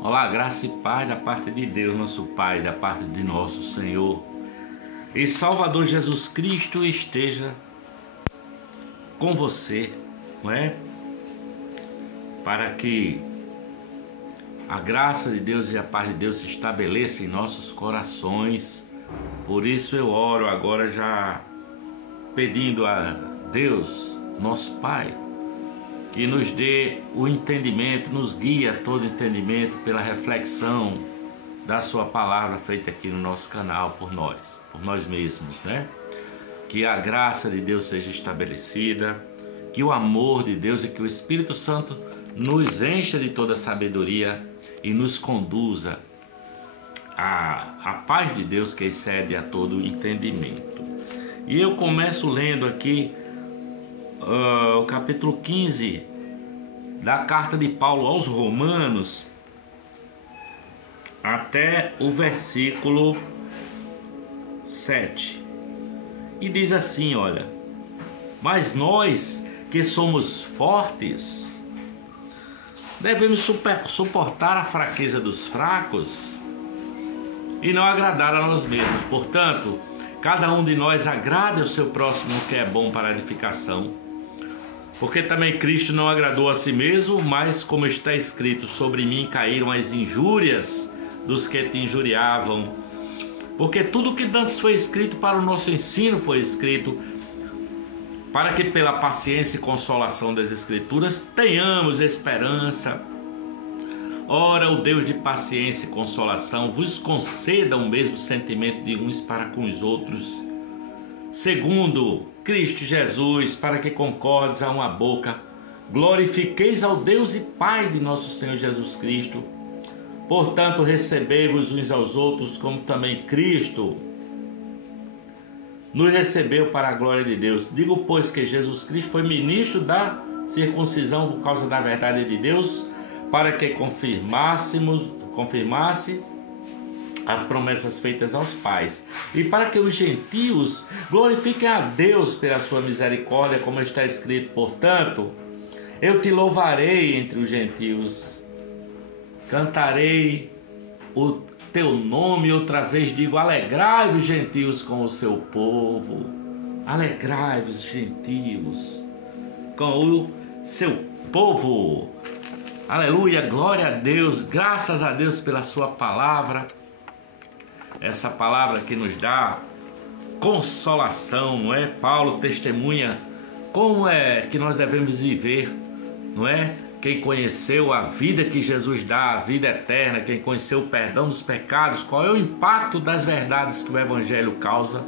Olá, graça e paz da parte de Deus, nosso Pai, da parte de nosso Senhor e Salvador Jesus Cristo esteja com você, não é? Para que a graça de Deus e a paz de Deus se estabeleça em nossos corações. Por isso eu oro agora já pedindo a Deus, nosso Pai, que nos dê o entendimento, nos guie a todo entendimento pela reflexão da sua palavra feita aqui no nosso canal por nós mesmos, né? Que a graça de Deus seja estabelecida, que o amor de Deus e que o Espírito Santo nos encha de toda sabedoria e nos conduza à paz de Deus que excede a todo entendimento. E eu começo lendo aqui o capítulo 15 da carta de Paulo aos Romanos até o versículo 7. E diz assim, olha: mas nós que somos fortes devemos suportar a fraqueza dos fracos e não agradar a nós mesmos. Portanto, cada um de nós agrade ao seu próximo o que é bom para a edificação. Porque também Cristo não agradou a si mesmo, mas como está escrito, sobre mim caíram as injúrias dos que te injuriavam. Porque tudo que antes foi escrito para o nosso ensino foi escrito, para que pela paciência e consolação das Escrituras tenhamos esperança. Ora, o Deus de paciência e consolação vos conceda o mesmo sentimento de uns para com os outros, segundo Cristo Jesus, para que concordes a uma boca, glorifiqueis ao Deus e Pai de nosso Senhor Jesus Cristo. Portanto, recebei-vos uns aos outros, como também Cristo nos recebeu para a glória de Deus. Digo, pois, que Jesus Cristo foi ministro da circuncisão por causa da verdade de Deus, para que confirmasse as promessas feitas aos pais, e para que os gentios glorifiquem a Deus pela sua misericórdia, como está escrito: portanto, eu te louvarei entre os gentios, cantarei o teu nome. Outra vez digo: alegrai-vos, gentios, com o seu povo. Alegrai-vos, gentios, com o seu povo. Aleluia, glória a Deus, graças a Deus pela sua palavra. Essa palavra que nos dá consolação, não é? Paulo testemunha como é que nós devemos viver, não é? Quem conheceu a vida que Jesus dá, a vida eterna, quem conheceu o perdão dos pecados, qual é o impacto das verdades que o Evangelho causa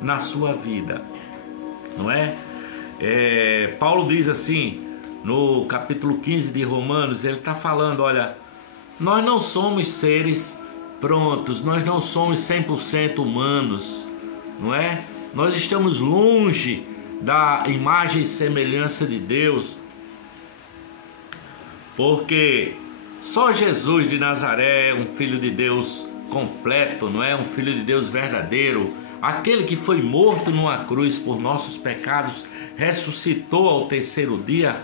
na sua vida, não é? Paulo diz assim, no capítulo 15 de Romanos, ele está falando, olha, nós não somos seres prontos, nós não somos 100% humanos, não é? Nós estamos longe da imagem e semelhança de Deus, porque só Jesus de Nazaré é um Filho de Deus completo, não é? Um Filho de Deus verdadeiro, aquele que foi morto numa cruz por nossos pecados, ressuscitou ao terceiro dia,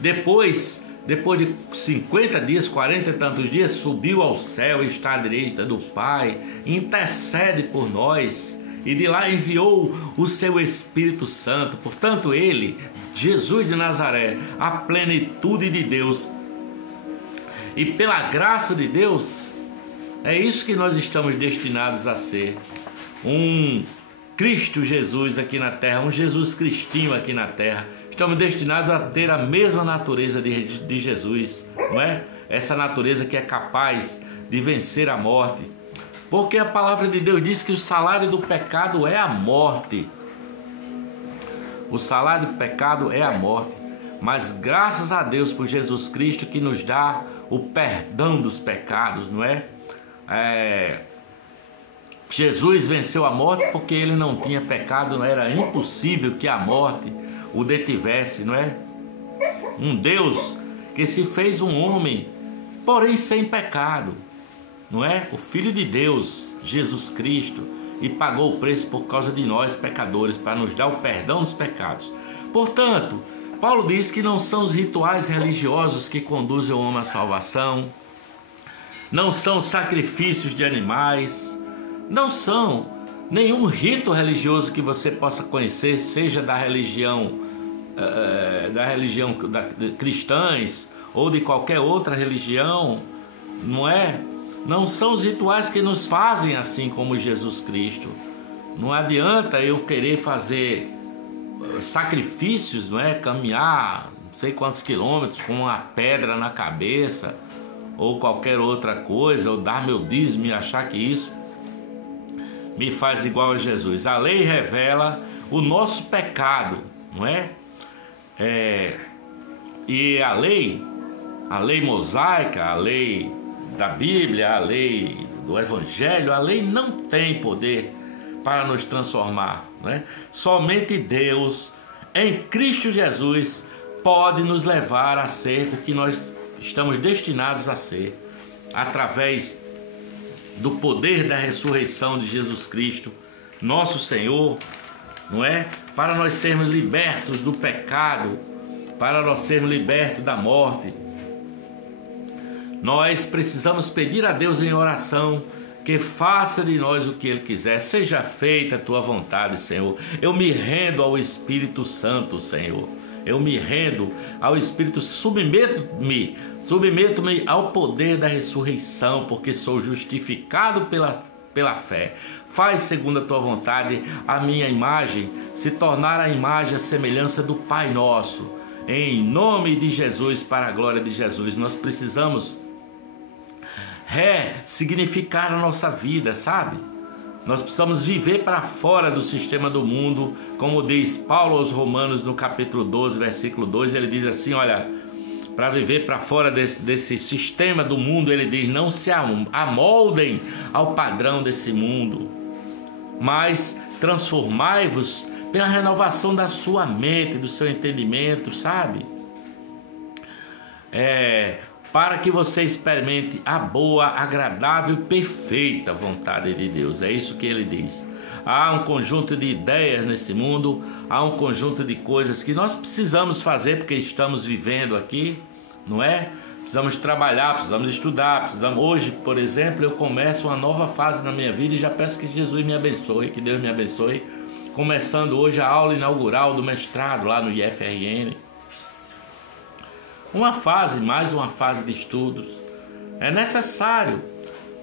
depois de 50 dias, 40 e tantos dias, subiu ao céu e está à direita do Pai, intercede por nós, e de lá enviou o seu Espírito Santo. Portanto, ele, Jesus de Nazaré, a plenitude de Deus, e pela graça de Deus, é isso que nós estamos destinados a ser, um Cristo Jesus aqui na terra, um Jesus Cristinho aqui na terra. Estamos destinados a ter a mesma natureza de Jesus, não é? Essa natureza que é capaz de vencer a morte. Porque a palavra de Deus diz que o salário do pecado é a morte. O salário do pecado é a morte. Mas graças a Deus por Jesus Cristo que nos dá o perdão dos pecados, não é? Jesus venceu a morte porque ele não tinha pecado, não era impossível que a morte o detivesse, não é? Um Deus que se fez um homem, porém sem pecado, não é? O Filho de Deus, Jesus Cristo, e pagou o preço por causa de nós pecadores, para nos dar o perdão dos pecados. Portanto, Paulo diz que não são os rituais religiosos que conduzem o homem à salvação, não são sacrifícios de animais, não são nenhum rito religioso que você possa conhecer, seja da religião cristãs ou de qualquer outra religião, não é? Não são os rituais que nos fazem assim como Jesus Cristo. Não adianta eu querer fazer sacrifícios, não é? Caminhar não sei quantos quilômetros com uma pedra na cabeça ou qualquer outra coisa, ou dar meu dízimo e achar que isso me faz igual a Jesus. A lei revela o nosso pecado, não é? E a lei mosaica, a lei da Bíblia, a lei do Evangelho, a lei não tem poder para nos transformar, não é? Somente Deus, em Cristo Jesus, pode nos levar a ser o que nós estamos destinados a ser, através do poder da ressurreição de Jesus Cristo, nosso Senhor, não é? Para nós sermos libertos do pecado, para nós sermos libertos da morte. Nós precisamos pedir a Deus em oração que faça de nós o que Ele quiser. Seja feita a Tua vontade, Senhor. Eu me rendo ao Espírito Santo, Senhor. Eu me rendo ao Espírito, submeto-me ao poder da ressurreição, porque sou justificado pela fé. Faz segundo a Tua vontade a minha imagem se tornar a imagem, a semelhança do Pai Nosso. Em nome de Jesus, para a glória de Jesus, nós precisamos ressignificar a nossa vida, sabe? Nós precisamos viver para fora do sistema do mundo, como diz Paulo aos Romanos no capítulo 12, versículo 2, ele diz assim, olha, para viver para fora desse sistema do mundo, ele diz, não se amoldem ao padrão desse mundo, mas transformai-vos pela renovação da sua mente, do seu entendimento, sabe? Para que você experimente a boa, agradável e perfeita vontade de Deus. É isso que ele diz. Há um conjunto de ideias nesse mundo, há um conjunto de coisas que nós precisamos fazer porque estamos vivendo aqui, não é? Precisamos trabalhar, precisamos estudar, Hoje, por exemplo, eu começo uma nova fase na minha vida e já peço que Jesus me abençoe, que Deus me abençoe, começando hoje a aula inaugural do mestrado lá no IFRN. Mais uma fase de estudos. É necessário,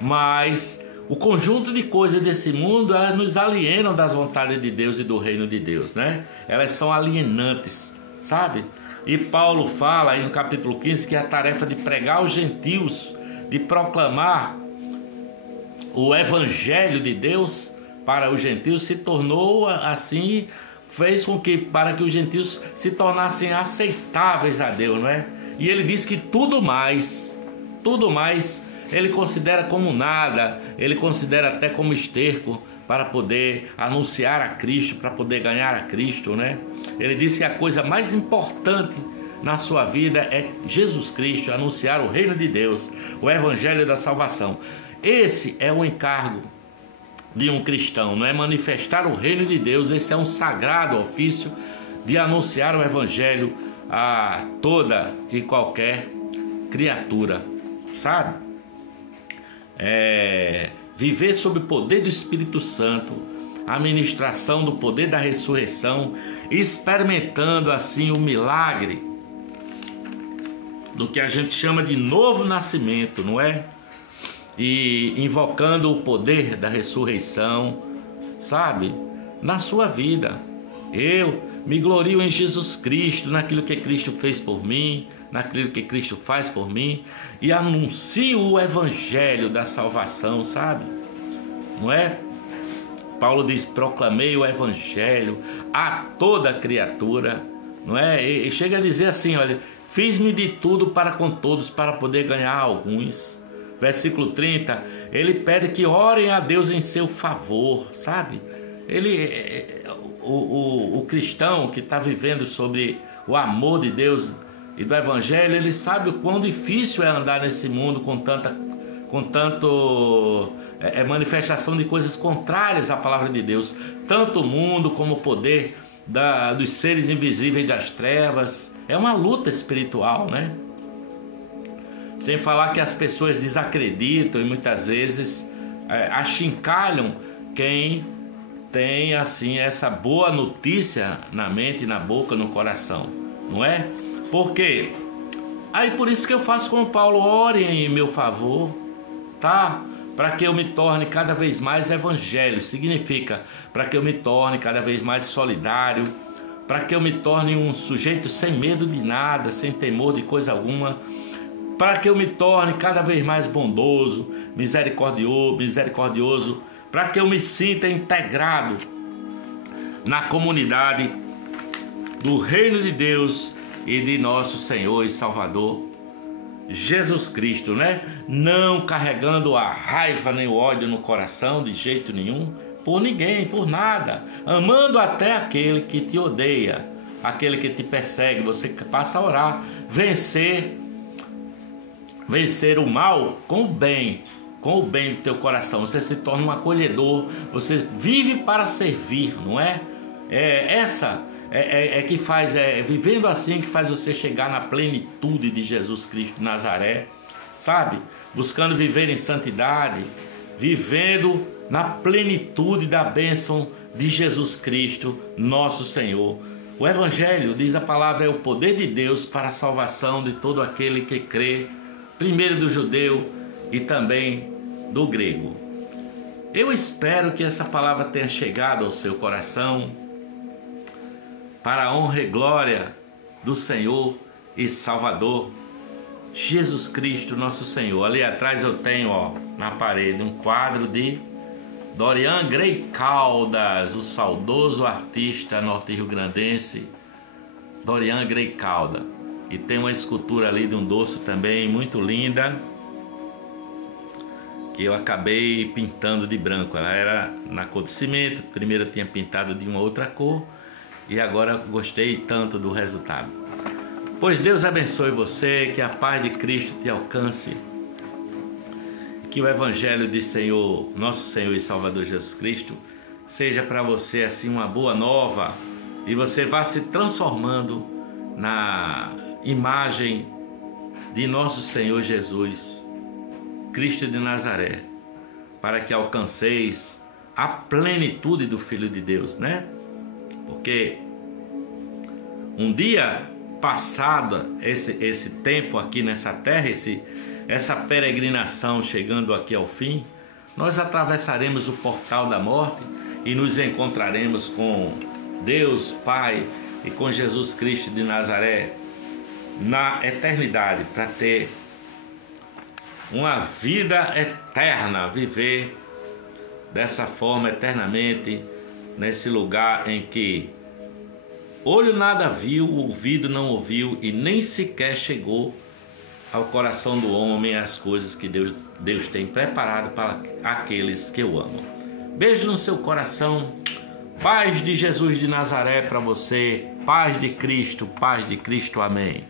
mas o conjunto de coisas desse mundo, elas nos alienam das vontades de Deus e do reino de Deus, né? Elas são alienantes, sabe? E Paulo fala aí no capítulo 15 que a tarefa de pregar aos gentios, de proclamar o evangelho de Deus para os gentios, se tornou assim, fez com que para que os gentios se tornassem aceitáveis a Deus, não é? E ele diz que tudo mais ele considera como nada, ele considera até como esterco para poder anunciar a Cristo, para poder ganhar a Cristo, né? Ele diz que a coisa mais importante na sua vida é Jesus Cristo, anunciar o reino de Deus, o evangelho da salvação. Esse é o encargo de um cristão, não é? Manifestar o reino de Deus. Esse é um sagrado ofício de anunciar o evangelho a toda e qualquer criatura, sabe? Viver sob o poder do Espírito Santo, a ministração do poder da ressurreição, experimentando assim o milagre do que a gente chama de novo nascimento, não é? E invocando o poder da ressurreição, sabe? Na sua vida. Eu me glorio em Jesus Cristo, naquilo que Cristo fez por mim, naquilo que Cristo faz por mim, e anuncio o evangelho da salvação, sabe? Não é? Paulo diz, proclamei o evangelho a toda criatura, não é? E chega a dizer assim, olha, fiz-me de tudo para com todos, para poder ganhar alguns. Versículo 30, ele pede que orem a Deus em seu favor, sabe? O cristão que está vivendo sobre o amor de Deus e do evangelho, ele sabe o quão difícil é andar nesse mundo com tanto manifestação de coisas contrárias à palavra de Deus, tanto o mundo como o poder dos seres invisíveis das trevas, É uma luta espiritual, né? Sem falar que as pessoas desacreditam e muitas vezes achincalham quem tem assim essa boa notícia na mente, na boca, no coração, não é? Porque aí por isso que eu faço como Paulo: orem em meu favor, tá? Para que eu me torne cada vez mais evangelho. Significa para que eu me torne cada vez mais solidário, para que eu me torne um sujeito sem medo de nada, sem temor de coisa alguma, para que eu me torne cada vez mais bondoso, misericordioso, para que eu me sinta integrado na comunidade do reino de Deus e de nosso Senhor e Salvador Jesus Cristo, né? Não carregando a raiva nem o ódio no coração de jeito nenhum, por ninguém, por nada, amando até aquele que te odeia, aquele que te persegue. Você passa a orar, vencer o mal com o bem do teu coração. Você se torna um acolhedor, você vive para servir, não é? Que faz, vivendo assim que faz você chegar na plenitude de Jesus Cristo de Nazaré, sabe? Buscando viver em santidade, vivendo na plenitude da bênção de Jesus Cristo, nosso Senhor. O Evangelho, diz a palavra, é o poder de Deus para a salvação de todo aquele que crê, primeiro do judeu e também do grego. Eu espero que essa palavra tenha chegado ao seu coração, para a honra e glória do Senhor e Salvador Jesus Cristo, nosso Senhor. Ali atrás eu tenho, na parede, um quadro de Dorian Gray Caldas, o saudoso artista norte-riograndense Dorian Gray Caldas. E tem uma escultura ali de um dorso também muito linda, que eu acabei pintando de branco. Ela era na cor de cimento, primeiro eu tinha pintado de uma outra cor, e agora gostei tanto do resultado. Pois Deus abençoe você, que a paz de Cristo te alcance, que o Evangelho de Senhor, nosso Senhor e Salvador Jesus Cristo, seja para você assim uma boa nova, e você vá se transformando na imagem de nosso Senhor Jesus Cristo de Nazaré, para que alcanceis a plenitude do Filho de Deus, né? Porque um dia passado esse tempo aqui nessa terra, essa peregrinação chegando aqui ao fim, nós atravessaremos o portal da morte e nos encontraremos com Deus Pai e com Jesus Cristo de Nazaré na eternidade, para ter uma vida eterna, viver dessa forma eternamente, nesse lugar em que olho nada viu, ouvido não ouviu e nem sequer chegou ao coração do homem as coisas que Deus tem preparado para aqueles que o amam. Beijo no seu coração, paz de Jesus de Nazaré para você, paz de Cristo, amém.